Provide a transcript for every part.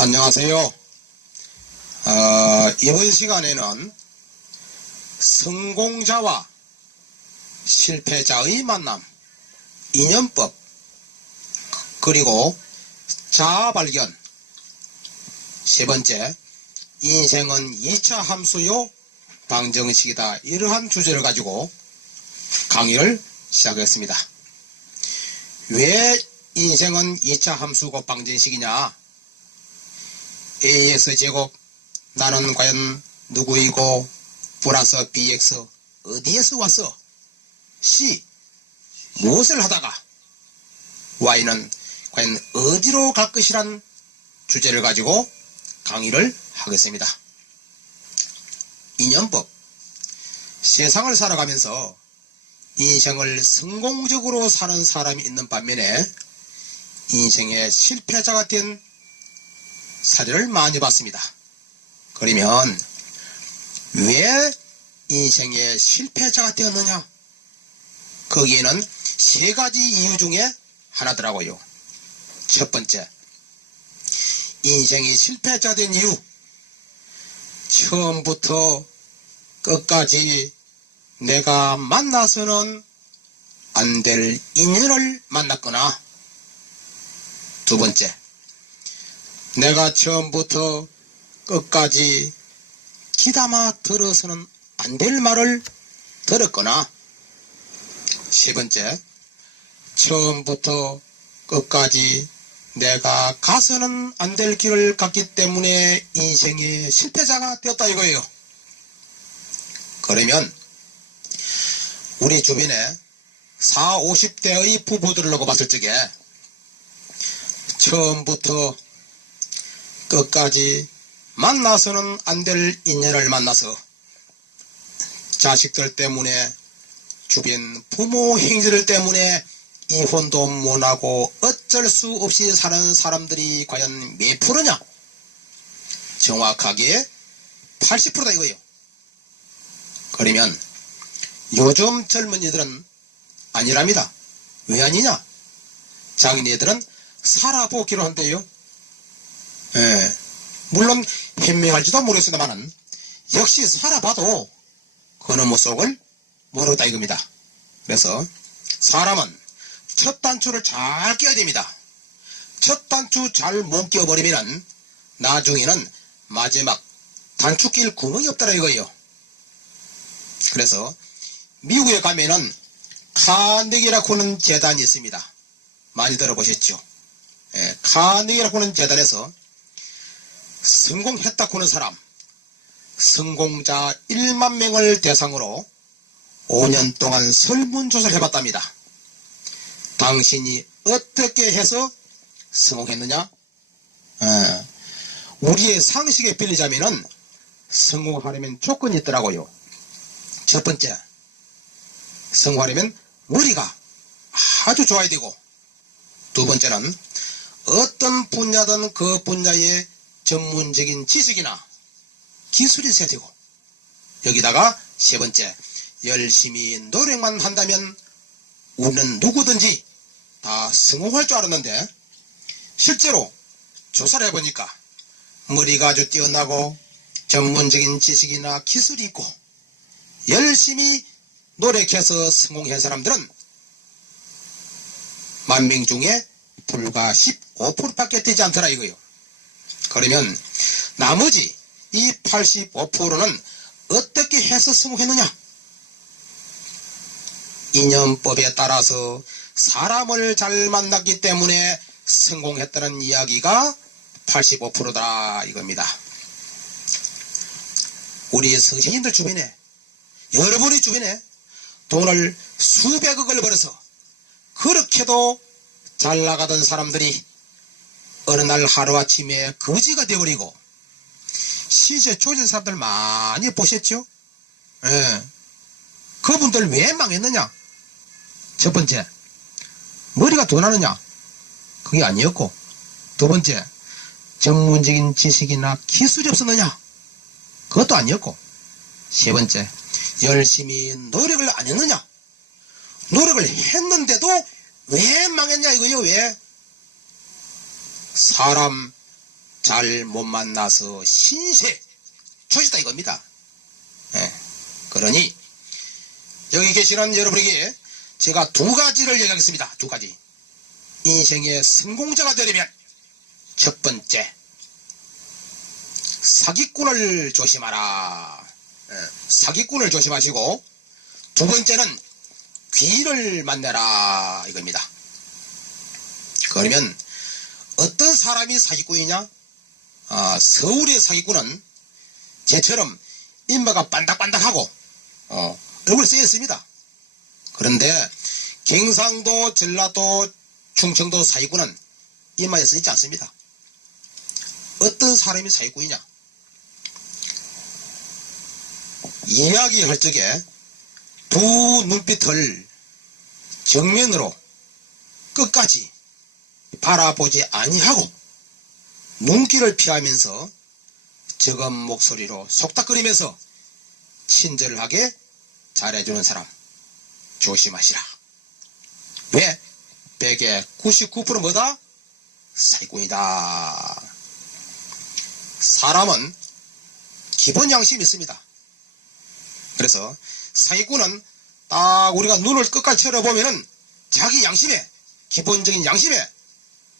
안녕하세요. 이번 시간에는 성공자와 실패자의 만남, 인연법, 그리고 자아발견, 세 번째, 인생은 2차 함수요 방정식이다, 이러한 주제를 가지고 강의를 시작했습니다. 왜 인생은 2차 함수고 방정식이냐? AX제곱, 나는 과연 누구이고, 플러스 BX 어디에서 왔어? C, 무엇을 하다가, Y는 과연 어디로 갈 것이란 주제를 가지고 강의를 하겠습니다. 인연법. 세상을 살아가면서 인생을 성공적으로 사는 사람이 있는 반면에 인생의 실패자가 된 사례를 많이 봤습니다. 그러면 왜 인생의 실패자가 되었느냐? 거기에는 세 가지 이유 중에 하나더라고요. 첫 번째, 인생이 실패자 된 이유, 처음부터 끝까지 내가 만나서는 안 될 인연을 만났거나, 두 번째, 내가 처음부터 끝까지 귀담아 들어서는 안 될 말을 들었거나, 세 번째, 처음부터 끝까지 내가 가서는 안 될 길을 갔기 때문에 인생의 실패자가 되었다 이거예요. 그러면 우리 주변에 40, 50대의 부부들을 놓고 봤을 적에 처음부터 끝까지 만나서는 안 될 인연을 만나서 자식들 때문에, 주변 부모 형제들 때문에 이혼도 못하고 어쩔 수 없이 사는 사람들이 과연 몇 프로냐? 정확하게 80%다 이거예요. 그러면 요즘 젊은이들은 아니랍니다. 왜 아니냐? 자기네들은 살아보기로 한대요. 물론 현명할지도 모르겠습니다만 역시 살아봐도 그놈의 속을 모르겠다 이겁니다. 그래서 사람은 첫 단추를 잘 끼워야 됩니다. 첫 단추 잘 못 끼워버리면 나중에는 마지막 단추 낄 구멍이 없더라 이거예요. 그래서 미국에 가면은 카네기라고 하는 재단이 있습니다. 많이 들어보셨죠? 카네기라고 하는 재단에서 성공했다고 하는 사람, 성공자 1만 명을 대상으로 5년 동안 설문조사를 해봤답니다. 당신이 어떻게 해서 성공했느냐? 우리의 상식에 빌리자면은 성공하려면 조건이 있더라고요. 첫 번째, 성공하려면 머리가 아주 좋아야 되고, 두 번째는 어떤 분야든 그 분야의 전문적인 지식이나 기술이 있어야 되고, 여기다가 세 번째, 열심히 노력만 한다면 우리는 누구든지 다 성공할 줄 알았는데, 실제로 조사를 해보니까 머리가 아주 뛰어나고 전문적인 지식이나 기술이 있고 열심히 노력해서 성공한 사람들은 10,000명 중에 불과 15%밖에 되지 않더라 이거예요. 그러면 나머지 이 85%는 어떻게 해서 성공했느냐? 인연법에 따라서 사람을 잘 만났기 때문에 성공했다는 이야기가 85%다 이겁니다. 우리 선생님들 주변에, 여러분의 주변에 돈을 수백억을 벌어서 그렇게도 잘 나가던 사람들이 어느 날 하루아침에 거지가 되어버리고 시세 조진 사람들 많이 보셨죠? 그분들 왜 망했느냐? 첫 번째, 머리가 더 나느냐? 그게 아니었고, 두 번째, 전문적인 지식이나 기술이 없었느냐? 그것도 아니었고, 세 번째, 열심히 노력을 안 했느냐? 노력을 했는데도 왜 망했냐 이거예요. 왜? 사람 잘 못 만나서 신세 초시다 이겁니다. 예. 그러니 여기 계시는 여러분에게 제가 두 가지를 얘기하겠습니다. 두 가지. 인생의 성공자가 되려면 첫 번째, 사기꾼을 조심하라. 사기꾼을 조심하시고, 두 번째는 귀인을 만나라 이겁니다. 그러면 어떤 사람이 사기꾼이냐? 서울의 사기꾼은 쟤처럼 인마가 반닥반닥하고 얼굴에 쓰여있습니다. 그런데 경상도, 전라도, 충청도 사기꾼은 인마에 쓰여있지 않습니다. 어떤 사람이 사기꾼이냐? 이야기할 적에 두 눈빛을 정면으로 끝까지 바라보지 아니하고 눈길을 피하면서 적은 목소리로 속닥거리면서 친절하게 잘해주는 사람 조심하시라. 왜? 100에 99% 뭐다? 사기꾼이다. 사람은 기본 양심이 있습니다. 그래서 사기꾼은 딱 우리가 눈을 끝까지 쳐다보면은 자기 양심에, 기본적인 양심에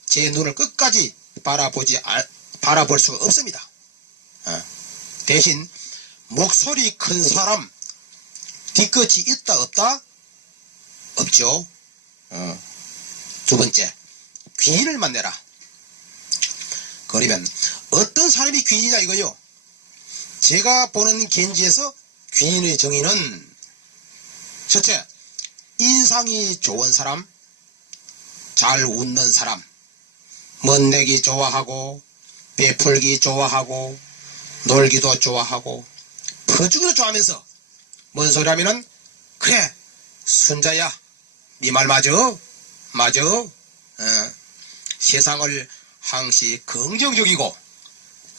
제 눈을 끝까지 바라볼 수가 없습니다. 대신 목소리 큰 사람 뒤끝이 있다 없다? 없죠. 두 번째, 귀인을 만나라. 그러면 어떤 사람이 귀인이냐 이거요. 제가 보는 견지에서 귀인의 정의는 첫째, 인상이 좋은 사람, 잘 웃는 사람, 멋내기 좋아하고 베풀기 좋아하고 놀기도 좋아하고 퍼주기도 좋아하면서 뭔 소리 하면은 그래 순자야 네 말 맞아? 맞아? 세상을 항시 긍정적이고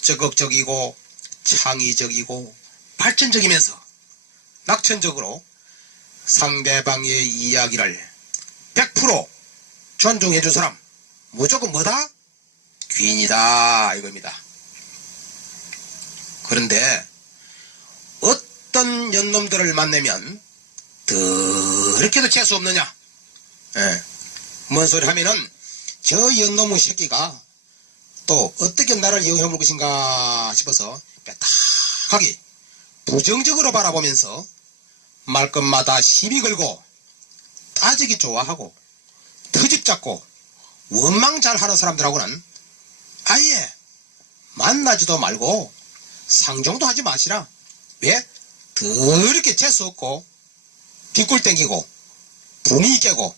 적극적이고 창의적이고 발전적이면서 낙천적으로 상대방의 이야기를 100% 존중해 준 사람 무조건 뭐다? 귀인이다 이겁니다. 그런데 어떤 연놈들을 만나면 더럽게도 재수 없느냐? 뭔 소리 하면은 저 연놈의 새끼가 또 어떻게 나를 이용해 볼 것인가 싶어서 빼딱하게 부정적으로 바라보면서 말끝마다 시비 걸고 따지기 좋아하고 트집 잡고 원망 잘하는 사람들하고는 아예 만나지도 말고 상종도 하지 마시라. 왜? 더럽게 재수없고 뒷골 땡기고 분위기 깨고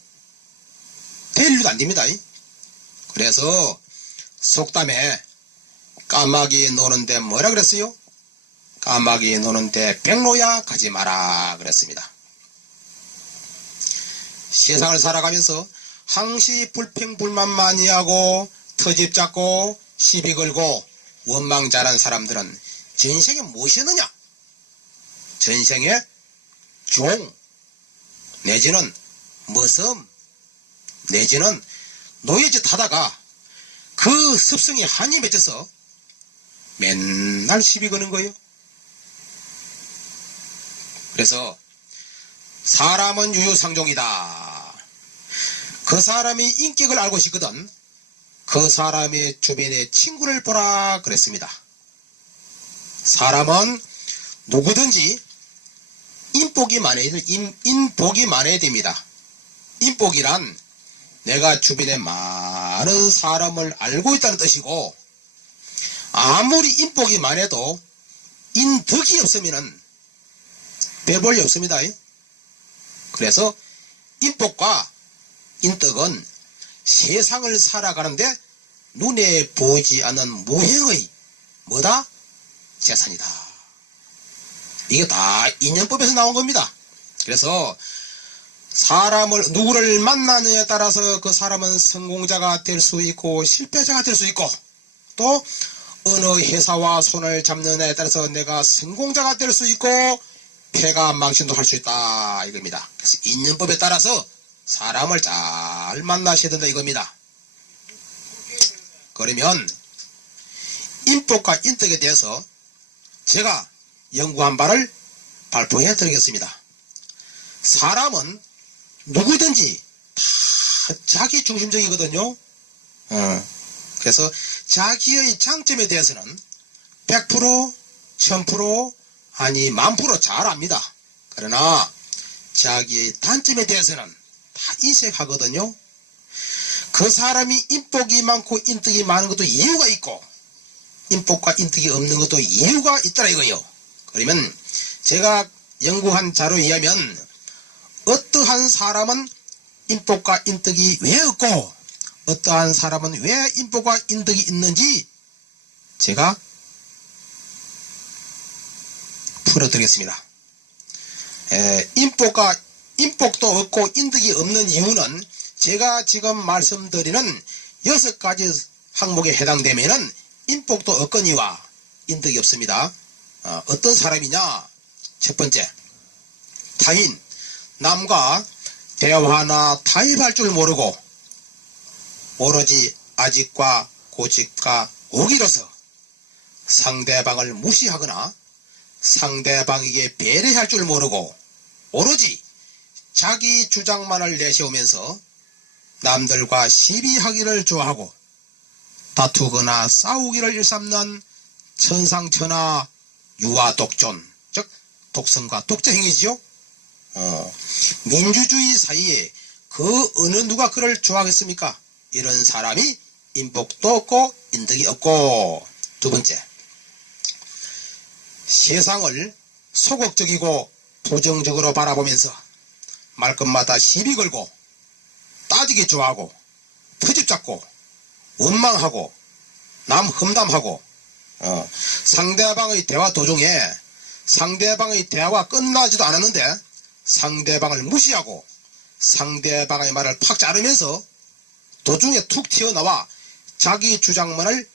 될 일도 안 됩니다. 그래서 속담에 까마귀 노는데 뭐라 그랬어요? 까마귀 노는데 백로야 가지 마라 그랬습니다. 세상을 살아가면서 항시 불평불만 많이 하고 터집 잡고 시비 걸고 원망 잘한 사람들은 전생에 무엇이었느냐? 전생에 종 내지는 머슴 내지는 노예짓 하다가 그 습성이 한이 맺혀서 맨날 시비 거는 거예요. 그래서 사람은 유유상종이다. 그 사람이 인격을 알고 싶거든 그 사람의 주변에 친구를 보라 그랬습니다. 사람은 누구든지 인복이 많아야 됩니다. 인복이란 내가 주변에 많은 사람을 알고 있다는 뜻이고 아무리 인복이 많아도 인덕이 없으면 배볼이 없습니다. 그래서 인복과 인덕은 세상을 살아가는데 눈에 보이지 않는 무형의 뭐다? 재산이다. 이게 다 인연법에서 나온 겁니다. 그래서 사람을 누구를 만나느냐에 따라서 그 사람은 성공자가 될 수 있고 실패자가 될 수 있고 또 어느 회사와 손을 잡느냐에 따라서 내가 성공자가 될 수 있고 폐가 망신도 할 수 있다 이겁니다. 그래서 인연법에 따라서 사람을 잘 만나셔야 된다 이겁니다. 그러면 인복과 인덕에 대해서 제가 연구한 바를 발표해 드리겠습니다. 사람은 누구든지 다 자기 중심적이거든요. 그래서 자기의 장점에 대해서는 100%, 1000%, 아니 10,000% 잘 압니다. 그러나 자기의 단점에 대해서는 다 인색하거든요. 그 사람이 인복이 많고 인덕이 많은 것도 이유가 있고 인복과 인덕이 없는 것도 이유가 있더라 이거요. 그러면 제가 연구한 자료에 의하면 어떠한 사람은 인복과 인덕이 왜 없고 어떠한 사람은 왜 인복과 인덕이 있는지 제가 풀어드리겠습니다. 인복도 없고 인덕이 없는 이유는 제가 지금 말씀드리는 6가지 항목에 해당되면은 인복도 없거니와 인덕이 없습니다. 어떤 사람이냐? 첫 번째, 타인, 남과 대화나 타협할 줄 모르고 오로지 아직과 고집과 오기로서 상대방을 무시하거나 상대방에게 배려할 줄 모르고 오로지 자기 주장만을 내세우면서 남들과 시비하기를 좋아하고 다투거나 싸우기를 일삼는 천상천하 유아독존, 즉 독선과 독재 행위지요. 민주주의 사이에 그 어느 누가 그를 좋아하겠습니까? 이런 사람이 인복도 없고 인덕이 없고. 두 번째, 세상을 소극적이고 부정적으로 바라보면서 말끝마다 시비 걸고 따지기 좋아하고 트집 잡고 원망하고 남 험담하고 상대방의 대화 도중에 상대방의 대화가 끝나지도 않았는데 상대방을 무시하고 상대방의 말을 팍 자르면서 도중에 툭 튀어나와 자기 주장만을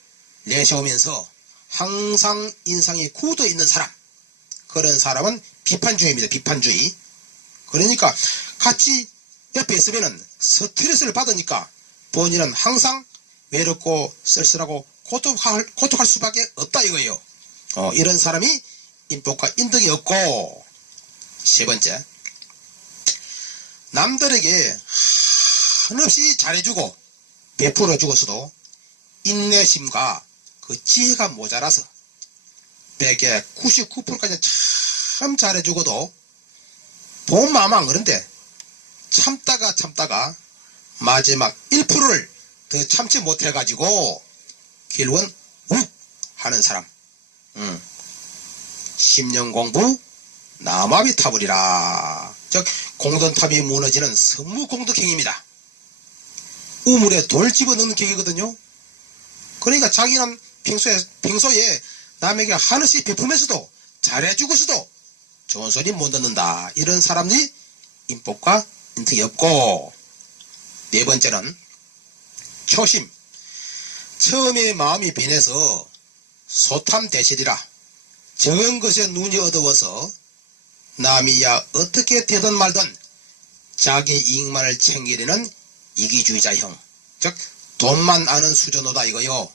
내세우면서 항상 인상이 굳어 있는 사람, 그런 사람은 비판주의입니다. 비판주의. 그러니까 같이 옆에 있으면은 스트레스를 받으니까 본인은 항상 외롭고 쓸쓸하고 고통할 수밖에 없다 이거예요. 이런 사람이 인복과 인덕이 없고. 세 번째, 남들에게 한없이 잘해주고 베풀어주고서도 인내심과 그 지혜가 모자라서 100에 99%까지 참 잘해주고도 본마망 그런데 참다가 마지막 1%를 더 참지 못해가지고 결국은 욱 하는 사람. 10년 공부 남아비 타버리라. 즉 공든탑이 무너지는 선무공덕행위입니다. 우물에 돌 집어넣는 격이거든요. 그러니까 자기는 평소에 남에게 한없이 베풀면서도 잘해주고서도 좋은 소리 못 듣는다. 이런 사람들이 인복과 인덕이 없고. 네 번째는 초심. 처음에 마음이 변해서 소탐대실이라 적은 것에 눈이 어두워서 남이야 어떻게 되든 말든 자기 이익만을 챙기려는 이기주의자형, 즉 돈만 아는 수저노다 이거요.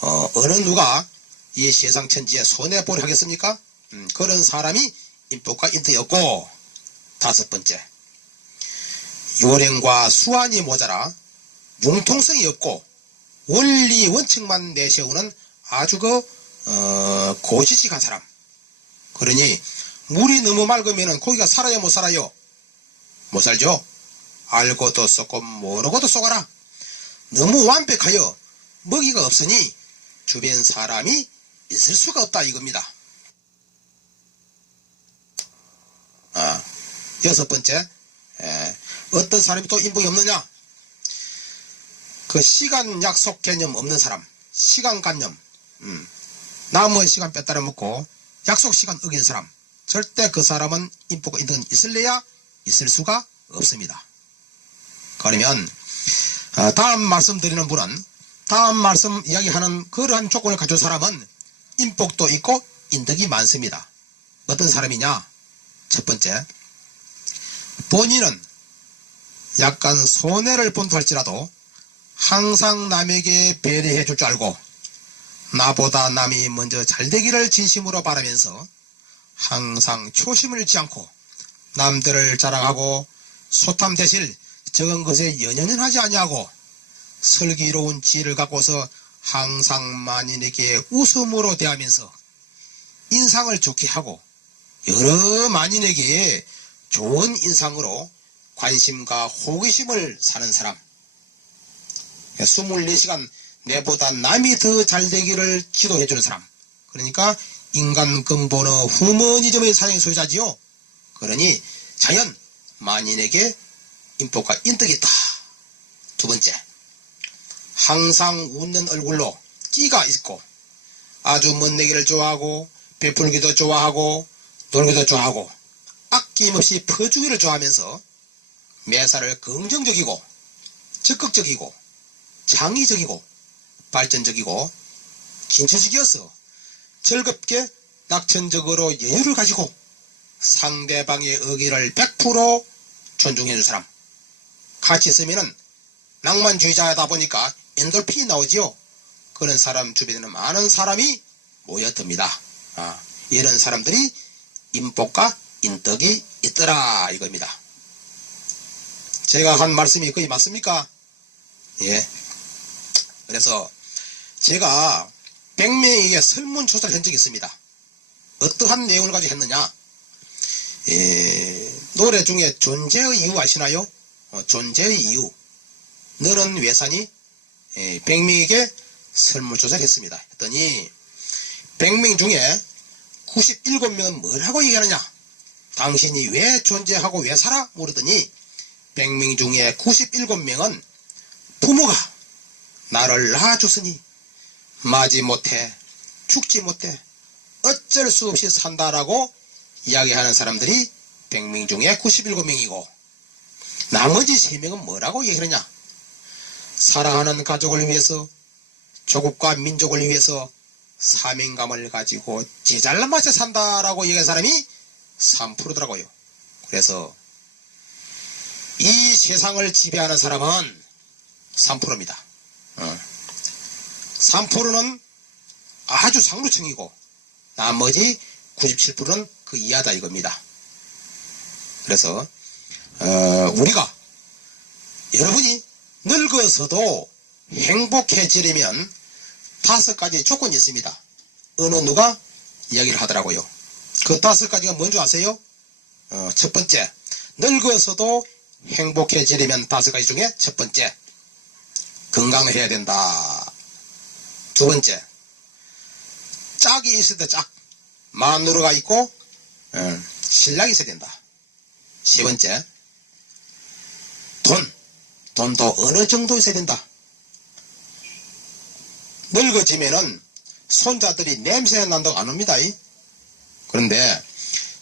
어느 누가 이 세상 천지에 손해보려 하겠습니까? 그런 사람이 인복과 인덕이 없고. 다섯 번째, 요령과 수완이 모자라 융통성이 없고 원리 원칙만 내세우는 아주 고지식한 사람. 그러니 물이 너무 맑으면 고기가 살아요 못 살아요? 못 살죠. 알고도 쏘고 모르고도 쏘가라. 너무 완벽하여 먹이가 없으니 주변 사람이 있을 수가 없다 이겁니다. 여섯 번째, 어떤 사람이 또 인복이 없느냐? 그 시간 약속 개념 없는 사람, 시간관념, 남의 시간 빼따라 먹고 약속 시간 어긴 사람, 절대 그 사람은 인복과 인덕은 있을래야 있을 수가 없습니다. 그러면 다음 말씀드리는 분은 다음 말씀 이야기하는 그러한 조건을 가진 사람은 인복도 있고 인덕이 많습니다. 어떤 사람이냐? 첫 번째, 본인은 약간 손해를 본다 할지라도 항상 남에게 배려해 줄 줄 알고 나보다 남이 먼저 잘되기를 진심으로 바라면서 항상 초심을 잃지 않고 남들을 자랑하고 소탐대실 적은 것에 연연하지 아니하고 슬기로운 지혜를 갖고서 항상 만인에게 웃음으로 대하면서 인상을 좋게 하고 여러 만인에게 좋은 인상으로 관심과 호기심을 사는 사람. 24시간 내보다 남이 더 잘되기를 기도해주는 사람. 그러니까 인간 근본의 후머니즘의 사랑의 소유자지요. 그러니 자연 만인에게 인복과 인덕이 있다. 두 번째, 항상 웃는 얼굴로 끼가 있고 아주 멋내기를 좋아하고 베풀기도 좋아하고 놀기도 좋아하고 아낌없이 퍼주기를 좋아하면서 매사를 긍정적이고 적극적이고 창의적이고 발전적이고 진취적이어서 즐겁게 낙천적으로 여유를 가지고 상대방의 의기를 100% 존중해줄 사람. 같이 있으면은 낭만주의자다 보니까 엔돌핀이 나오지요. 그런 사람 주변에는 많은 사람이 모여듭니다. 이런 사람들이 인복과 인덕이 있더라 이겁니다. 제가 한 말씀이 거의 맞습니까? 예. 그래서 제가 100명에게 설문조사를 한 적이 있습니다. 어떠한 내용을 가지고 했느냐? 노래 중에 존재의 이유 아시나요? 존재의 이유. 너는 왜 사니? 100명에게 설문조사를 했습니다. 했더니 100명 중에 97명은 뭐라고 얘기하느냐? 당신이 왜 존재하고 왜 살아? 물었더니 100명 중에 97명은 부모가 나를 낳아줬으니 마지 못해 죽지 못해 어쩔 수 없이 산다라고 이야기하는 사람들이 100명 중에 97명이고 나머지 3명은 뭐라고 얘기하느냐? 사랑하는 가족을 위해서 조국과 민족을 위해서 사명감을 가지고 제잘난 맛에 산다라고 얘기한 사람이 3%더라고요. 그래서 이 세상을 지배하는 사람은 3%입니다. 3%는 아주 상류층이고 나머지 97%는 그 이하다 이겁니다. 그래서 우리가 여러분이 늙어서도 행복해지려면 5가지 조건이 있습니다. 어느 누가 이야기를 하더라고요. 그 5가지가 뭔지 아세요? 첫 번째, 늙어서도 행복해지려면 5가지 중에 첫 번째, 건강을 해야 된다. 두 번째, 짝이 있어야 돼. 짝. 마누라가 있고 신랑이 있어야 된다. 세 번째, 돈도 어느 정도 있어야 된다. 늙어지면은 손자들이 냄새 난다고 안 옵니다. 그런데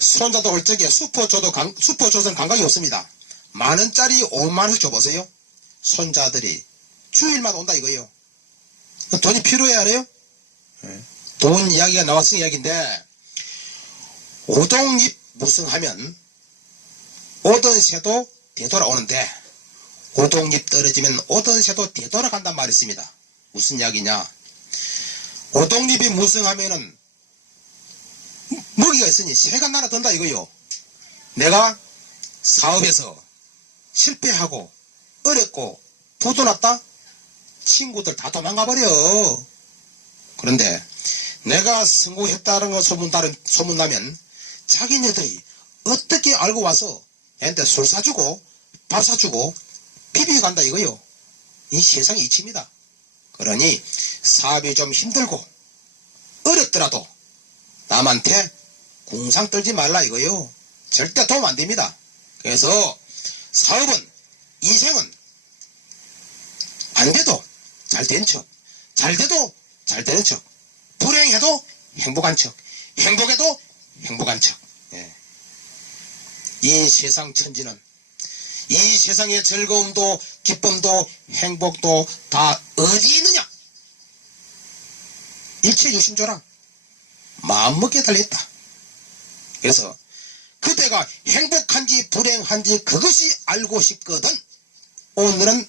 손자도 올 적에 슈퍼조선 감각이 없습니다. 만원짜리 5만원 줘보세요. 손자들이 주일마다 온다 이거예요. 돈이 필요해야 해요? 돈 이야기가 나왔으니 이야기인데 오동잎 무성하면 오던 새도 되돌아오는데 오동잎 떨어지면 오던 새도 되돌아간단 말이 있습니다. 무슨 이야기냐? 오동잎이 무성하면은 먹이가 있으니 새가 날아든다 이거요. 내가 사업에서 실패하고 어렵고 부도났다? 친구들 다 도망가버려. 그런데 내가 성공했다는 거 소문나면 자기네들이 어떻게 알고 와서 얘한테 술 사주고 밥 사주고 비비간다 이거요. 이 세상이 이치입니다. 그러니 사업이 좀 힘들고 어렵더라도 남한테 궁상 떨지 말라 이거요. 절대 도움 안 됩니다. 그래서 사업은 인생은 안 돼도 잘 된 척, 잘 돼도 잘 되는 척, 불행해도 행복한 척, 행복해도 행복한 척. 이 세상 천지는 이 세상의 즐거움도 기쁨도 행복도 다 어디 있느냐? 일체유심조라 마음먹기에 달려있다. 그래서 그대가 행복한지 불행한지 그것이 알고 싶거든. 오늘은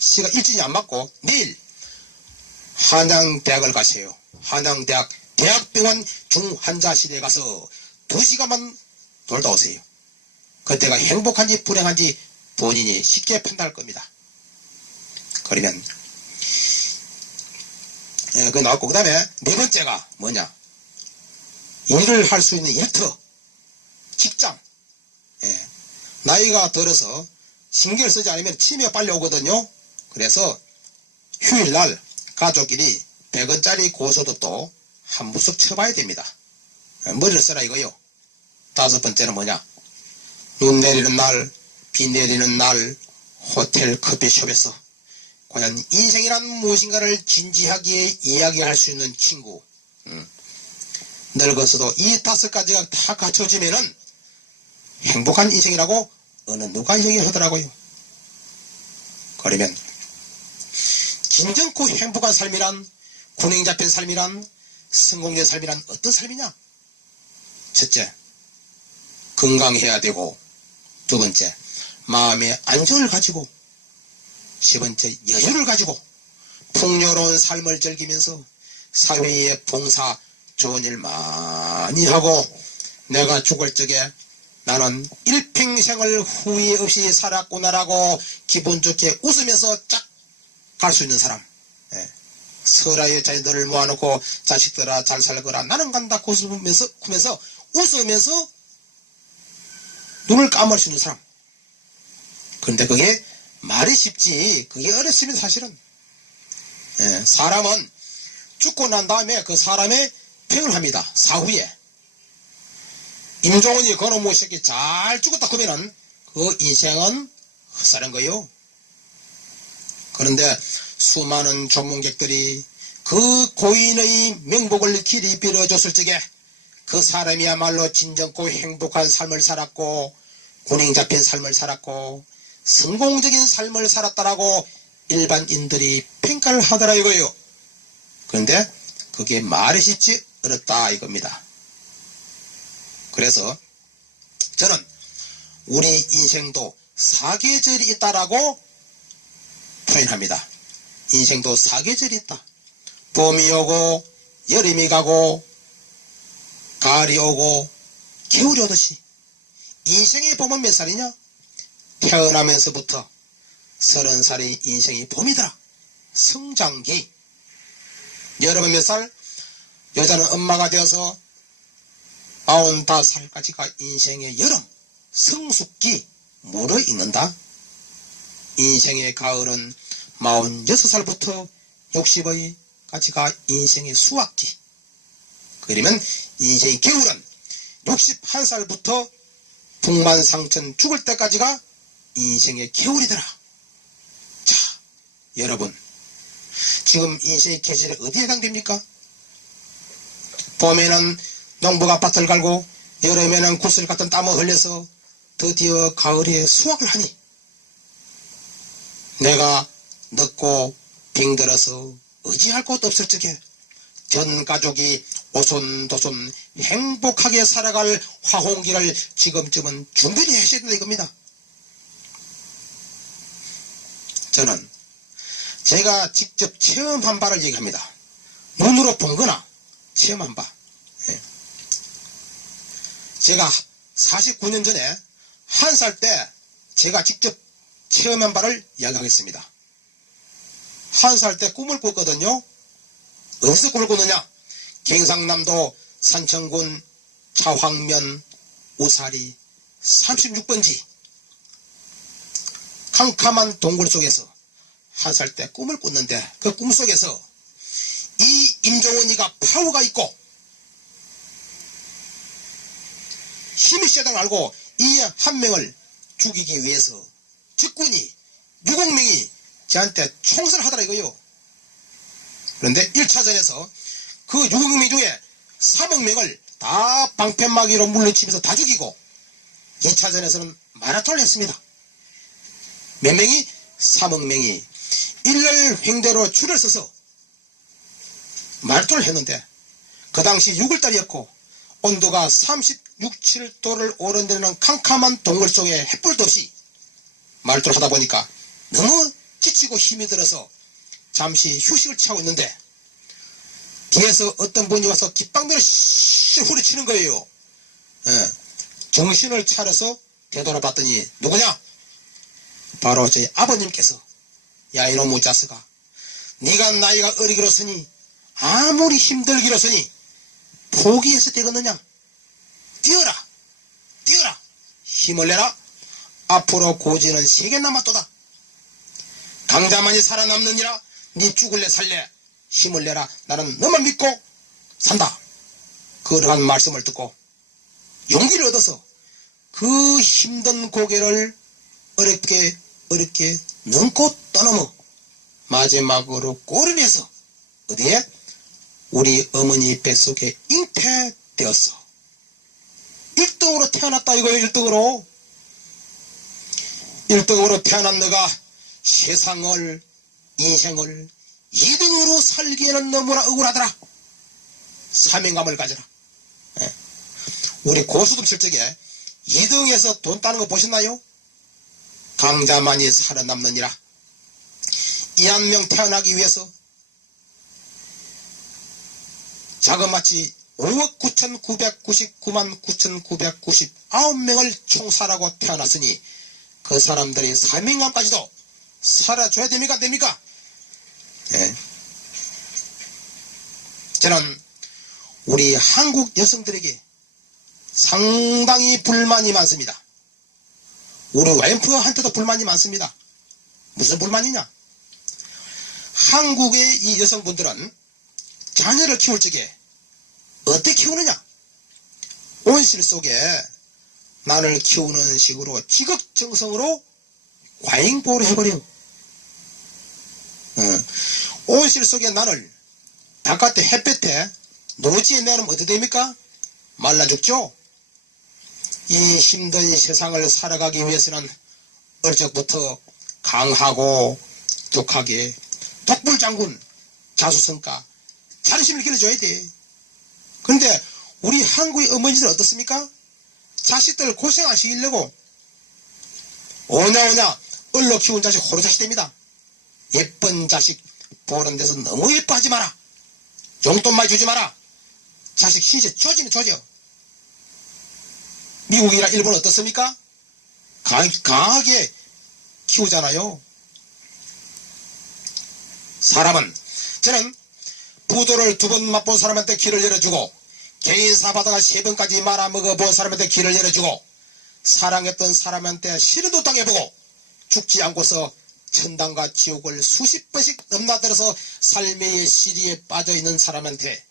시가 일진이 안 맞고 내일 한양대학을 가세요. 한양대학 대학병원 중환자실에 가서 2시간만 놀다 오세요. 그때가 행복한지 불행한지 본인이 쉽게 판단할 겁니다. 그러면 그 나왔고, 그 다음에 네 번째가 뭐냐, 일을 할 수 있는 일터, 직장. 나이가 들어서 신경을 쓰지 않으면 치매가 빨리 오거든요. 그래서 휴일날 가족끼리 100원짜리 고소득도 한 무석 쳐봐야 됩니다. 머리를 써라 이거요. 다섯 번째는 뭐냐, 눈 내리는 날, 비 내리는 날 호텔 커피숍에서 과연 인생이란 무엇인가를 진지하게 이야기할 수 있는 친구. 늙어서도 이 5가지가 다 갖춰지면은 행복한 인생이라고 어느 누가 얘기하더라고요. 그러면 진정코 행복한 삶이란, 균형 잡힌 삶이란, 성공적인 삶이란 어떤 삶이냐? 첫째, 건강해야 되고, 두 번째, 마음의 안정을 가지고, 세 번째, 여유를 가지고 풍요로운 삶을 즐기면서 사회에 봉사, 좋은 일 많이 하고, 내가 죽을 적에 나는 일평생을 후회 없이 살았구나라고 기분 좋게 웃으면서 쫙 갈 수 있는 사람. 설아의 자녀들을 모아놓고 자식들아 잘 살거라, 나는 간다 웃으면서 눈을 감을 수 있는 사람. 그런데 그게 말이 쉽지 그게 어렵습니다. 사실은. 사람은 죽고 난 다음에 그 사람의 평을 합니다. 사후에. 임종원이 그놈의 새끼 잘 죽었다 그러면은 그 인생은 헛살은 거요. 그런데 수많은 조문객들이 그 고인의 명복을 길이 빌어줬을 적에 그 사람이야말로 진정코 행복한 삶을 살았고, 균형 잡힌 삶을 살았고, 성공적인 삶을 살았다라고 일반인들이 평가를 하더라 이거예요. 그런데 그게 말이 쉽지 어렵다 이겁니다. 그래서 저는 우리 인생도 사계절이 있다라고 표현합니다. 인생도 사계절이 있다. 봄이 오고 여름이 가고 가을이 오고 겨울이 오듯이 인생의 봄은 몇 살이냐? 태어나면서부터 30살이 인생이 봄이더라. 성장기. 여러분 몇 살? 여자는 엄마가 되어서 45살까지가 인생의 여름, 성숙기, 물어 읽는다. 인생의 가을은 46살부터 60까지가 인생의 수학기. 그러면 인생의 겨울은 61살부터 북만상천 죽을 때까지가 인생의 겨울이더라. 자, 여러분, 지금 인생의 계절이 어디에 해당됩니까? 봄에는 농부가 밭을 갈고, 여름에는 구슬 같은 땀을 흘려서 드디어 가을에 수확을 하니, 내가 늙고 병들어서 의지할 곳 없을 적에 전 가족이 오손도손 행복하게 살아갈 화홍기를 지금쯤은 준비를 하셔야 된다 이겁니다. 저는 제가 직접 체험한 바를 얘기합니다. 눈으로 본 거나 체험한 바. 제가 49년 전에 1살 때 제가 직접 체험한 바를 이야기하겠습니다. 1살 때 꿈을 꿨거든요. 어디서 꿈을 꿨느냐? 경상남도 산청군 차황면 우사리 36번지 캄캄한 동굴 속에서 1살 때 꿈을 꿨는데, 그 꿈속에서 이 임종원이가 파워가 있고 힘이 세다는 알고 이 한 명을 죽이기 위해서 적군이 6억 명이 저한테 총선을 하더라 이거요. 그런데 1차전에서 그 6억 명 중에 3억 명을 다 방패막이로 물리치면서 다 죽이고, 2차전에서는 마라톤을 했습니다. 몇 명이? 3억 명이 일렬 횡대로 줄을 서서 마라톤을 했는데, 그 당시 6월달이었고 온도가 36, 7도를 오른다는 캄캄한 동굴 속에 햇불도 없이 마라톤을 하다 보니까 너무 지치고 힘이 들어서 잠시 휴식을 취하고 있는데, 뒤에서 어떤 분이 와서 깃방대로 후려치는 거예요. 예. 정신을 차려서 되돌아봤더니 누구냐? 바로 저희 아버님께서 야 이놈의 자식아, 네가 나이가 어리기로서니 아무리 힘들기로서니 포기해서 되겠느냐? 뛰어라, 뛰어라, 힘을 내라. 앞으로 고지는 3개 남았도다. 강자만이 살아남느니라. 네 죽을래 살래 힘을 내라. 나는 너만 믿고 산다. 그러한 말씀을 듣고 용기를 얻어서 그 힘든 고개를 어렵게 넘고 떠넘어 마지막으로 꼬리내서 어디에? 우리 어머니 뱃속에 잉태되었어. 1등으로 태어났다 이거예요. 1등으로 태어난 너가 세상을 인생을 2등으로 살기에는 너무나 억울하더라. 사명감을 가져라. 예. 우리 고수동 실적에 2등에서 돈 따는 거 보셨나요? 강자만이 살아남느니라. 이한명 태어나기 위해서 자그마치 5억 9,999만 9,999명을 총살하고 태어났으니 그 사람들의 사명감까지도 살아줘야 됩니까? 안 됩니까? 예. 저는 우리 한국 여성들에게 상당히 불만이 많습니다. 우리 와이프한테도 불만이 많습니다. 무슨 불만이냐? 한국의 이 여성분들은 자녀를 키울 적에 어떻게 키우느냐? 온실 속에 난을 키우는 식으로 지극정성으로 과잉보호를 해버려. 온실 속에 난을 바깥에 햇볕에 노지에 내놓으면 어떻게 됩니까? 말라 죽죠? 이 힘든 세상을 살아가기 위해서는 어릴 적부터 강하고 독하게 독불장군 자수성가 자존심을 길러줘야 돼. 그런데 우리 한국의 어머니들은 어떻습니까? 자식들 고생 안 시키려고 오냐 얼로 키운 자식 호로자식 됩니다. 예쁜 자식 보는 데서 너무 예뻐하지 마라. 용돈 많이 주지 마라. 자식 신세 조지면 조져. 미국이나 일본 어떻습니까? 강하게 키우잖아요. 사람은 저는 부도를 2번 맛본 사람한테 길을 열어주고 개인사 받아가 3번까지 말아먹어본 사람한테 길을 열어주고 사랑했던 사람한테 시련도 당해보고 죽지 않고서 천당과 지옥을 수십 번씩 넘나들어서 삶의 시리에 빠져있는 사람한테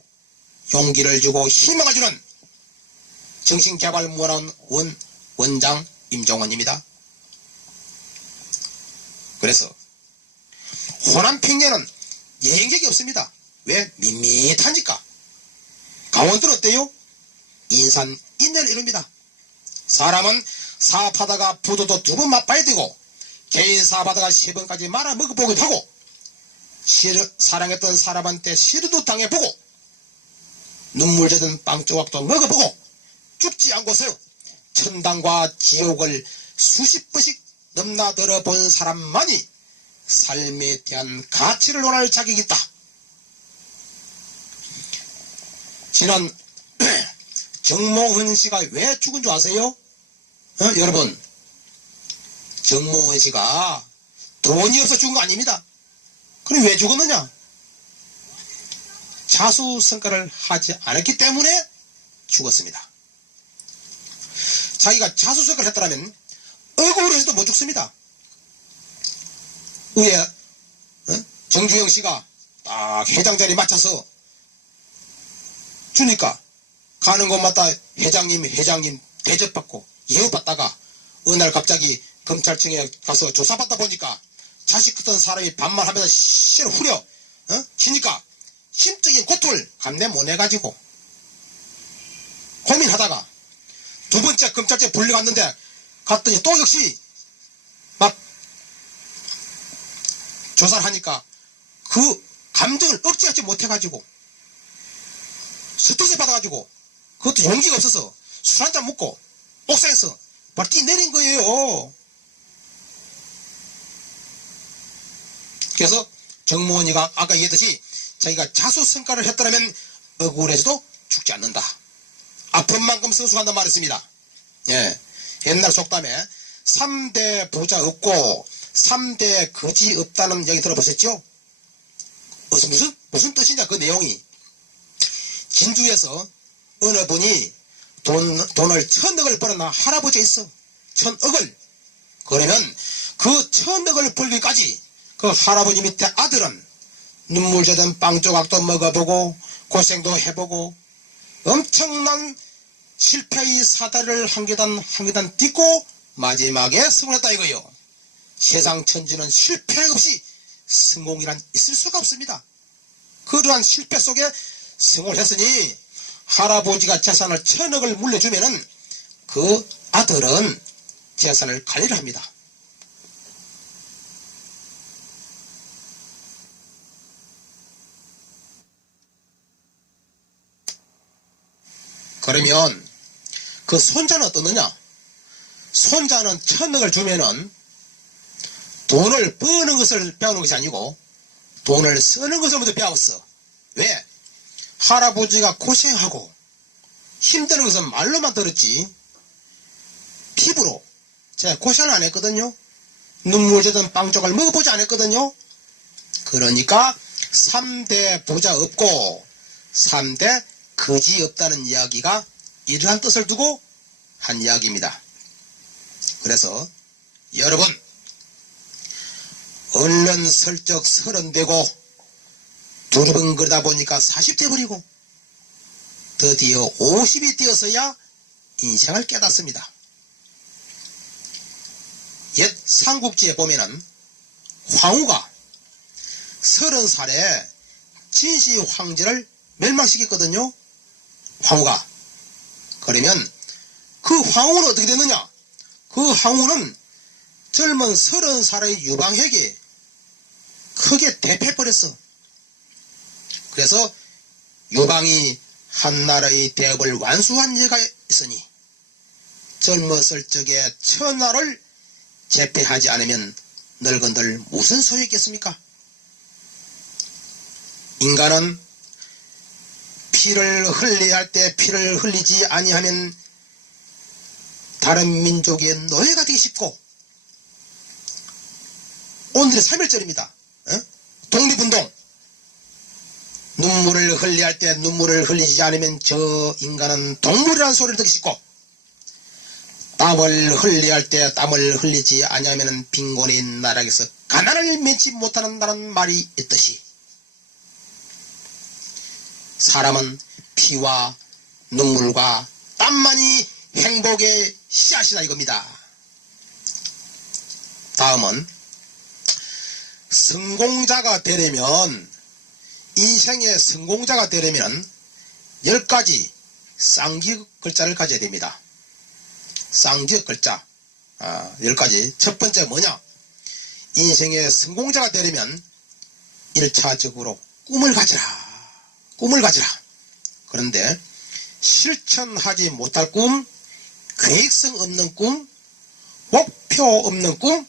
용기를 주고 희망을 주는 정신개발문화원 원장 임종원입니다. 그래서 호남 평년은 여행객이 없습니다. 왜? 밋밋하니까. 강원도는 어때요? 인산 인내를 이룹니다. 사람은 사업하다가 부도도 2번 맛봐야 되고 개인 사업하다가 3번까지 말아 먹어보기도 하고 사랑했던 사람한테 시루도 당해보고 눈물 젖은 빵 조각도 먹어보고 죽지 않고서 천당과 지옥을 수십 번씩 넘나들어 본 사람만이 삶에 대한 가치를 논할 자격이 있다. 지난 정몽헌 씨가 왜 죽은 줄 아세요? 여러분, 정몽헌 씨가 돈이 없어 죽은 거 아닙니다. 그럼 왜 죽었느냐? 자수성가를 하지 않았기 때문에 죽었습니다. 자기가 자수성가를 했더라면 억울해서도 못 죽습니다. 위에 정주영 씨가 딱 회장 자리 맞춰서 주니까 가는 곳마다 회장님 대접받고 예우받다가 어느 날 갑자기 검찰청에 가서 조사받다 보니까 자식 같은 사람이 반말하면서 씨를 후려 치니까 심적인 고통을 감내 못해가지고 고민하다가 2번째 검찰청에 불려갔는데 갔더니 또 역시 막 조사를 하니까 그 감정을 억제하지 못해가지고 스트레스 받아가지고 그것도 용기가 없어서 술 한잔 먹고 옥상에서 바로 뛰내린 거예요. 그래서 정몽헌이가 아까 얘기했듯이 자기가 자수성가를 했더라면 억울해서도 죽지 않는다. 아픈 만큼 성숙한다 말했습니다. 예. 옛날 속담에 3대 부자 없고 3대 거지 없다는 얘기 들어보셨죠? 무슨 뜻이냐 그 내용이. 진주에서 어느 분이 돈을 1000억을 벌었나 할아버지 있어. 1000억을. 그러면 그 1000억을 벌기까지 그 할아버지 밑에 아들은 눈물 젖은 빵 조각도 먹어보고 고생도 해보고 엄청난 실패의 사다리를 한 계단 딛고 마지막에 성공했다 이거요. 세상 천지는 실패 없이 성공이란 있을 수가 없습니다. 그러한 실패 속에 성공을 했으니 할아버지가 재산을 1000억을 물려주면은 그 아들은 재산을 관리를 합니다. 그러면 그 손자는 어떻느냐? 손자는 1000억을 주면은 돈을 버는 것을 배우는 것이 아니고 돈을 쓰는 것을 먼저 배웠어. 왜? 할아버지가 고생하고 힘드는 것은 말로만 들었지 피부로 제가 고생을 안 했거든요. 눈물 젖은 빵 조각을 먹어보지 않았거든요. 그러니까 3대 부자 없고 3대 거지 없다는 이야기가 이러한 뜻을 두고 한 이야기입니다. 그래서 여러분 얼른 슬쩍 30되고 두리번거리다 보니까 40대 버리고 드디어 50이 되어서야 인생을 깨닫습니다. 옛 삼국지에 보면은 황후가 30살에 진시 황제를 멸망시켰거든요. 황후가. 그러면 그 황후는 어떻게 됐느냐? 그 황후는 젊은 30살의 유방에게 크게 대패해버렸어. 그래서 유방이 한나라의 대업을 완수한 예가 있으니 젊었을 적에 천하를 제패하지 않으면 늙은들 무슨 소용이 있겠습니까? 인간은 피를 흘려야 할 때 피를 흘리지 아니하면 다른 민족의 노예가 되기 쉽고 오늘의 3.1절입니다. 독립운동. 눈물을 흘려야 할 때 눈물을 흘리지 않으면 저 인간은 동물이라는 소리를 듣기 쉽고 땀을 흘려야 할 때 땀을 흘리지 아니하면 빈곤의 나락에서 가난을 면치 못한다는 말이 있듯이 사람은 피와 눈물과 땀만이 행복의 씨앗이다 이겁니다. 다음은 성공자가 되려면 인생의 성공자가 되려면 10가지 쌍기역 글자를 가져야 됩니다. 쌍기역 글자 10가지. 첫 번째 뭐냐? 인생의 성공자가 되려면 1차적으로 꿈을 가지라. 꿈을 가지라. 그런데 실천하지 못할 꿈, 계획성 없는 꿈, 목표 없는 꿈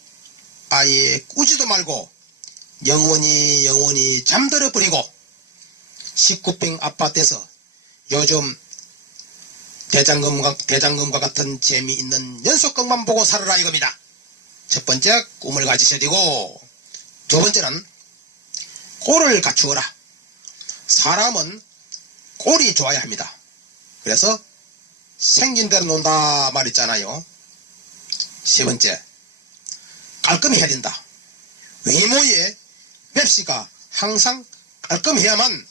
아예 꾸지도 말고 영원히 잠들어 버리고 19평 아파트에서 요즘 대장금과 같은 재미있는 연속극만 보고 살아라 이겁니다. 첫 번째 꿈을 가지셔야 되고 두 번째는 꼴을 갖추어라. 사람은 꼴이 좋아야 합니다. 그래서 생긴 대로 논다 말 있잖아요. 세 번째 깔끔해야 된다. 외모에 맵시가 항상 깔끔해야만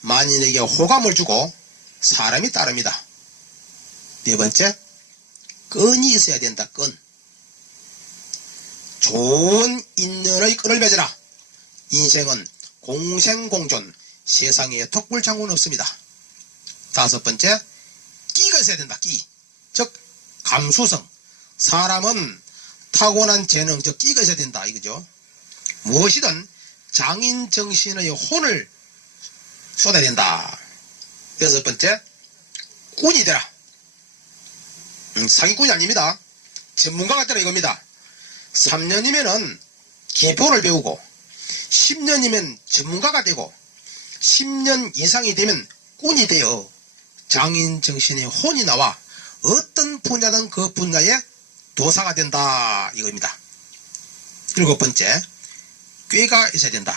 만인에게 호감을 주고 사람이 따릅니다. 네 번째 끈이 있어야 된다. 끈. 좋은 인연의 끈을 맺어라. 인생은 공생공존, 세상에 독불장군 없습니다. 다섯 번째 끼가 있어야 된다. 끼. 즉 감수성. 사람은 타고난 재능, 즉 끼가 있어야 된다 이거죠. 무엇이든 장인 정신의 혼을 쏟아야 된다. 여섯 번째 꾼이 되라. 사기꾼이 아닙니다. 전문가가 되라 이겁니다. 3년이면은 기본을 배우고 10년이면 전문가가 되고 10년 이상이 되면 꾼이 되어 장인 정신의 혼이 나와 어떤 분야든 그 분야의 도사가 된다 이겁니다. 7번째, 꾀가 있어야 된다.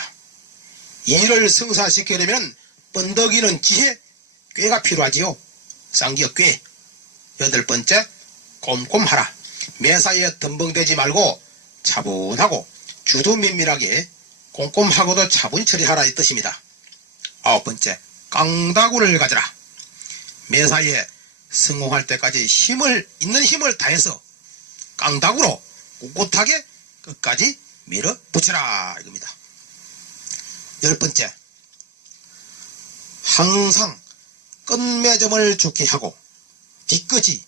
일을 성사시키려면 번덕이는 지혜, 꾀가 필요하지요. 쌍기역 꾀. 8번째, 꼼꼼하라. 매사에 덤벙대지 말고 차분하고 주도면밀하게 꼼꼼하고도 차분히 처리하라 이 뜻입니다. 9번째, 깡다구를 가져라. 매사에 성공할 때까지 있는 힘을 다해서 깡다구로 꿋꿋하게 끝까지 밀어붙여라 이겁니다. 10번째, 항상 끝맺음을 좋게 하고 뒤끝이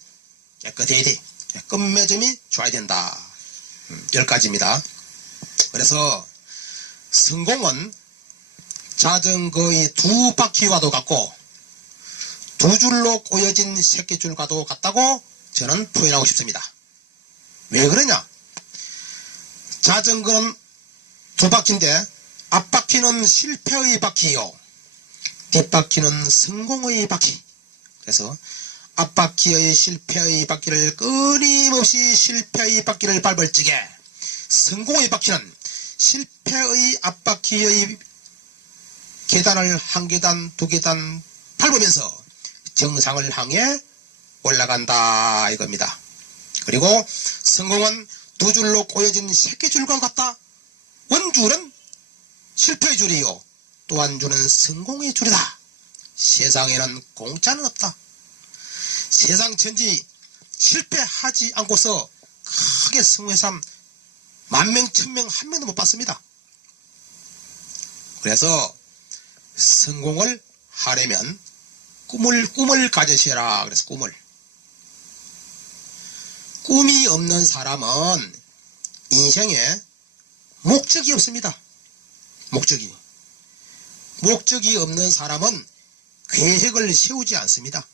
깨끗해야 돼. 끝맺음이 좋아야 된다. 10가지입니다. 그래서 성공은 자전거의 2바퀴와도 같고 2줄로 꼬여진 새끼줄과도 같다고 저는 표현하고 싶습니다. 왜 그러냐? 자전거는 2바퀴인데 앞바퀴는 실패의 바퀴요, 뒷바퀴는 성공의 바퀴. 그래서 앞바퀴의 실패의 바퀴를 끊임없이 실패의 바퀴를 밟을 적에 성공의 바퀴는 실패의 앞바퀴의 계단을 1계단 2계단 밟으면서 정상을 향해 올라간다 이겁니다. 그리고 성공은 2줄로 꼬여진 새끼줄과 같다. 원줄은 실패의 줄이요, 또 한 줄은 성공의 줄이다. 세상에는 공짜는 없다. 세상 천지 실패하지 않고서 크게 성공한 사람 10,000명, 1,000명, 1명도 못 봤습니다. 그래서 성공을 하려면 꿈을 가지시라. 그래서 꿈이 없는 사람은 인생에 목적이 없습니다. 목적이 없는 사람은 계획을 세우지 않습니다.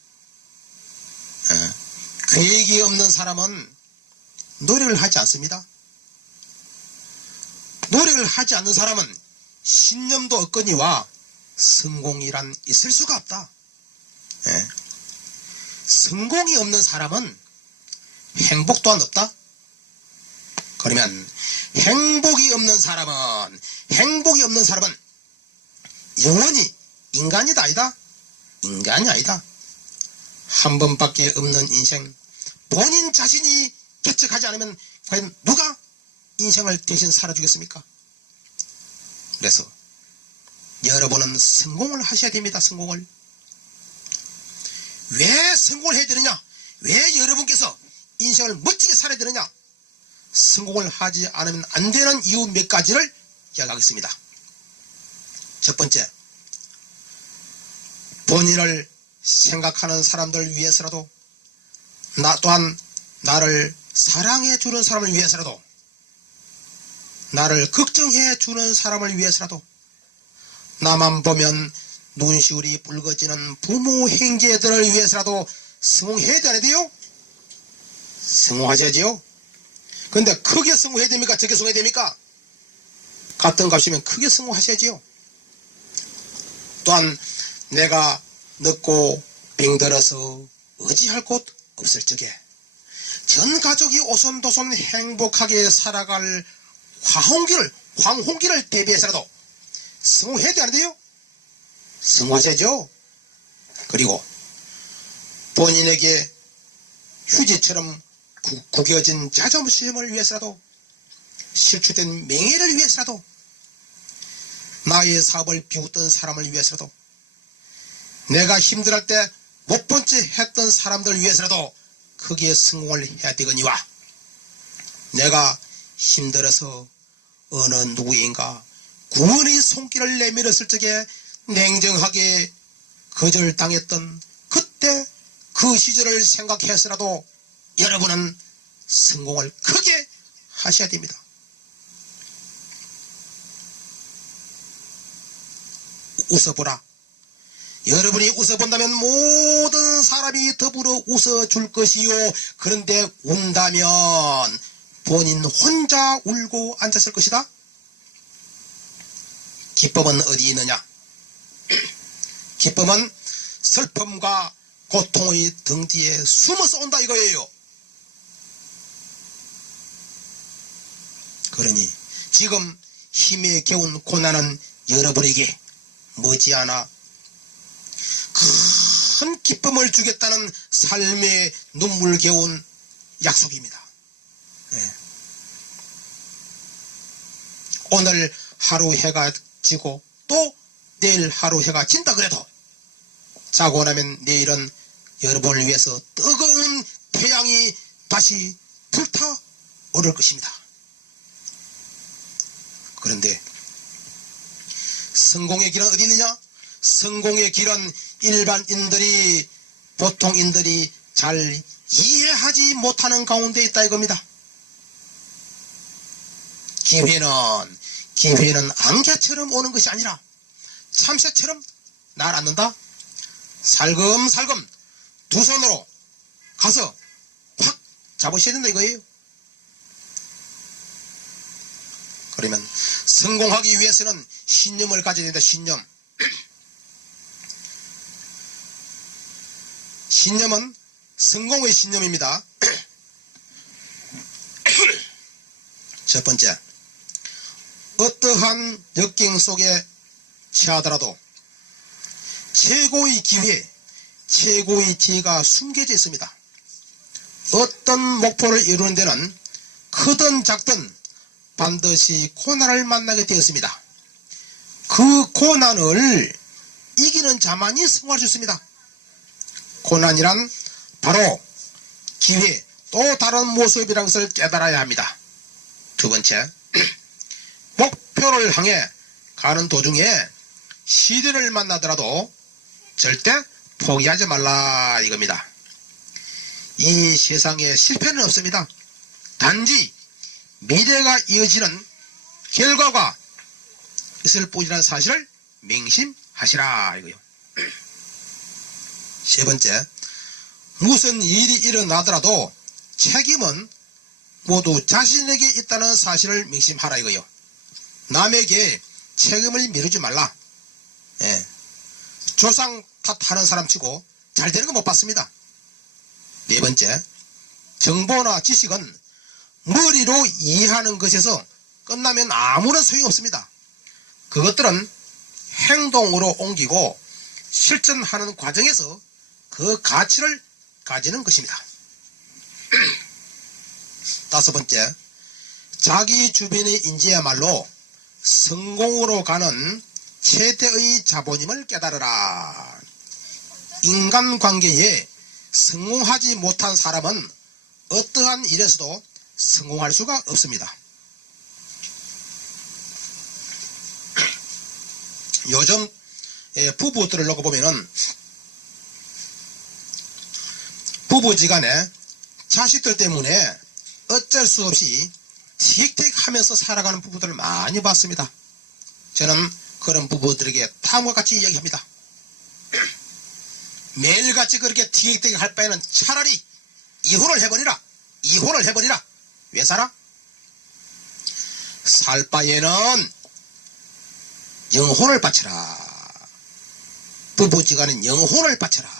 계획이 없는 사람은 노력을 하지 않습니다. 노력을 하지 않는 사람은 신념도 없거니와 성공이란 있을 수가 없다. 성공이 없는 사람은 행복 또한 없다. 그러면 행복이 없는 사람은 영원히 인간이다 아니다? 인간이 아니다. 한 번밖에 없는 인생, 본인 자신이 개척하지 않으면 과연 누가 인생을 대신 살아주겠습니까? 그래서 여러분은 성공을 하셔야 됩니다. 성공을. 왜 성공을 해야 되느냐? 왜 여러분께서 인생을 멋지게 살아야 되느냐? 성공을 하지 않으면 안 되는 이유 몇 가지를 이야기하겠습니다. 첫 번째, 본인을 생각하는 사람들 위해서라도, 또한 나를 사랑해 주는 사람을 위해서라도, 나를 걱정해 주는 사람을 위해서라도, 나만 보면 눈시울이 붉어지는 부모 형제들을 위해서라도 성공해야 되는데요. 성공하셔야지요. 그런데 크게 성공해야 됩니까? 적게 성공해야 됩니까? 같은 값이면 크게 성공하셔야지요. 또한 내가 늙고 병들어서 의지할 곳 없을 적에 전 가족이 오손도손 행복하게 살아갈 황혼기를 대비해서라도 성공해야 되는데요. 성공하셔야죠. 그리고 본인에게 휴지처럼 구겨진 자존심을 위해서라도, 실추된 명예를 위해서라도, 나의 사업을 비웃던 사람을 위해서라도, 내가 힘들할 때 못 본 채 했던 사람들 위해서라도 크게 성공을 해야 되거니와, 내가 힘들어서 어느 누구인가 구원의 손길을 내밀었을 적에 냉정하게 거절당했던 그때 그 시절을 생각해서라도 여러분은 성공을 크게 하셔야 됩니다. 웃어보라. 여러분이 웃어본다면 모든 사람이 더불어 웃어줄 것이요. 그런데 운다면 본인 혼자 울고 앉았을 것이다. 기법은 어디 있느냐? 기쁨은 슬픔과 고통의 등 뒤에 숨어서 온다 이거예요. 그러니 지금 힘에 겨운 고난은 여러분에게 머지않아 큰 기쁨을 주겠다는 삶의 눈물겨운 약속입니다. 네. 오늘 하루 해가 지고 또 내일 하루 해가 진다 그래도 자고 나면 내일은 여러분을 위해서 뜨거운 태양이 다시 불타오를 것입니다. 그런데 성공의 길은 어디 있느냐? 성공의 길은 일반인들이 보통인들이 잘 이해하지 못하는 가운데 있다 이겁니다. 기회는 안개처럼 오는 것이 아니라 참새처럼 날아앉는다. 살금살금 두 손으로 가서 팍 잡으셔야 된다 이거예요. 그러면 성공하기 위해서는 신념을 가져야 된다. 신념은 성공의 신념입니다. 첫 번째, 어떠한 역경 속에 처하더라도 최고의 기회, 최고의 기회가 숨겨져 있습니다. 어떤 목표를 이루는 데는 크든 작든 반드시 고난을 만나게 되었습니다. 그 고난을 이기는 자만이 성공할 수 있습니다. 고난이란 바로 기회, 또 다른 모습이라는 것을 깨달아야 합니다. 두 번째, 목표를 향해 가는 도중에 시련을 만나더라도 절대 포기하지 말라 이겁니다. 이 세상에 실패는 없습니다. 단지 미래가 이어지는 결과가 있을 뿐이라는 사실을 명심하시라 이거요. 세 번째, 무슨 일이 일어나더라도 책임은 모두 자신에게 있다는 사실을 명심하라 이거요. 남에게 책임을 미루지 말라. 예. 조상 탓하는 사람 치고 잘 되는 거 못 봤습니다. 네 번째, 정보나 지식은 머리로 이해하는 것에서 끝나면 아무런 소용이 없습니다. 그것들은 행동으로 옮기고 실천하는 과정에서 그 가치를 가지는 것입니다. 다섯 번째, 자기 주변의 인재야말로 성공으로 가는 최대의 자본임을 깨달으라. 인간관계에 성공하지 못한 사람은 어떠한 일에서도 성공할 수가 없습니다. 요즘 부부들을 놓고 보면은 부부지간에 자식들 때문에 어쩔 수 없이 티격태격하면서 살아가는 부부들을 많이 봤습니다. 저는 그런 부부들에게 다음과 같이 이야기합니다. 매일같이 그렇게 티격태격 할 바에는 차라리 이혼을 해버리라. 왜 살아? 살 바에는 영혼을 바쳐라. 부부지간은 영혼을 바쳐라.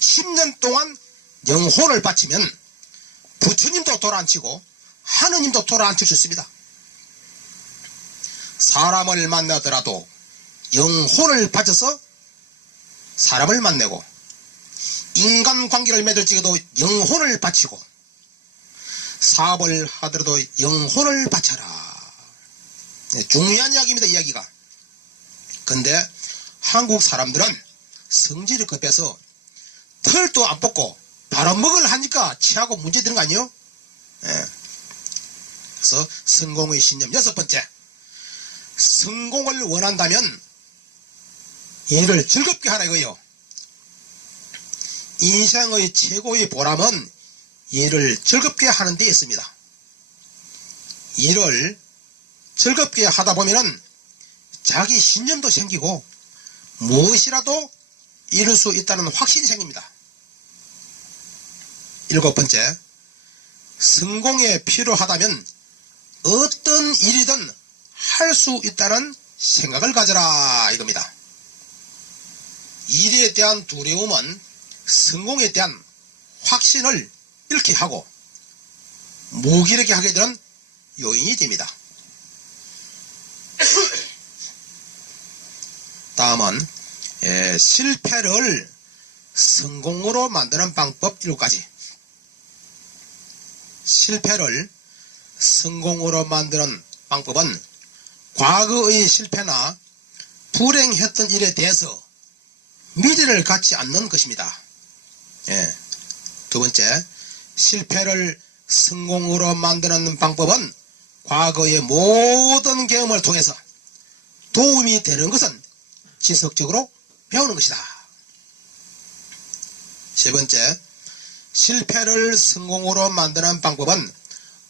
10년 동안 영혼을 바치면 부처님도 돌아앉히고 하느님도 돌아앉힐 수 있습니다. 사람을 만나더라도 영혼을 바쳐서 사람을 만나고, 인간관계를 맺을지라도 영혼을 바치고, 사업을 하더라도 영혼을 바쳐라. 네, 중요한 이야기입니다. 이야기가. 근데 한국 사람들은 성질이 급해서 털도 안 뽑고 바로 먹을 하니까 취하고 문제 되는 거 아니에요? 네. 그래서 성공의 신념. 여섯 번째, 성공을 원한다면 일을 즐겁게 하라 이거요. 인생의 최고의 보람은 일을 즐겁게 하는 데 있습니다. 일을 즐겁게 하다 보면은 자기 신념도 생기고 무엇이라도 이룰 수 있다는 확신이 생깁니다. 일곱 번째, 성공에 필요하다면 어떤 일이든 할 수 있다는 생각을 가져라 이겁니다. 일에 대한 두려움은 성공에 대한 확신을 잃게 하고 무기력하게 하게 되는 요인이 됩니다. 다음은 실패를 성공으로 만드는 방법 7가지. 실패를 성공으로 만드는 방법은 과거의 실패나 불행했던 일에 대해서 미래를 갖지 않는 것입니다. 두 번째, 실패를 성공으로 만드는 방법은 과거의 모든 경험을 통해서 도움이 되는 것은 지속적으로 배우는 것이다. 세 번째, 실패를 성공으로 만드는 방법은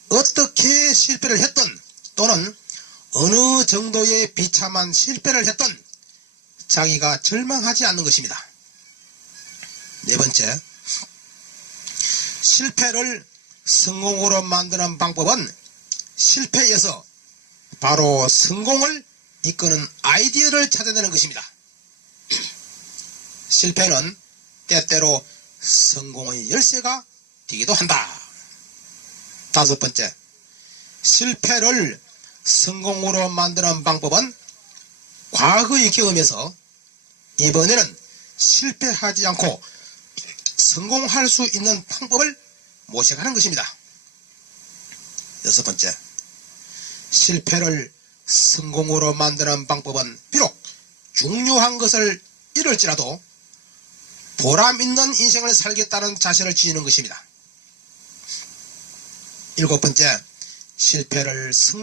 어떻게 실패를 했든 또는 어느 정도의 비참한 실패를 했든 자기가 절망하지 않는 것입니다. 네 번째, 실패를 성공으로 만드는 방법은 실패에서 바로 성공을 이끄는 아이디어를 찾아내는 것입니다. 실패는 때때로 성공의 열쇠가 되기도 한다. 다섯 번째, 실패를 성공으로 만드는 방법은 과거의 경험에서 이번에는 실패하지 않고 성공할 수 있는 방법을 모색하는 것입니다. 여섯 번째, 실패를 성공으로 만드는 방법은 비록 중요한 것을 잃을지라도 보람 있는 인생을 살겠다는 자세를 지니는 것입니다. 일곱 번째, 실패를 성공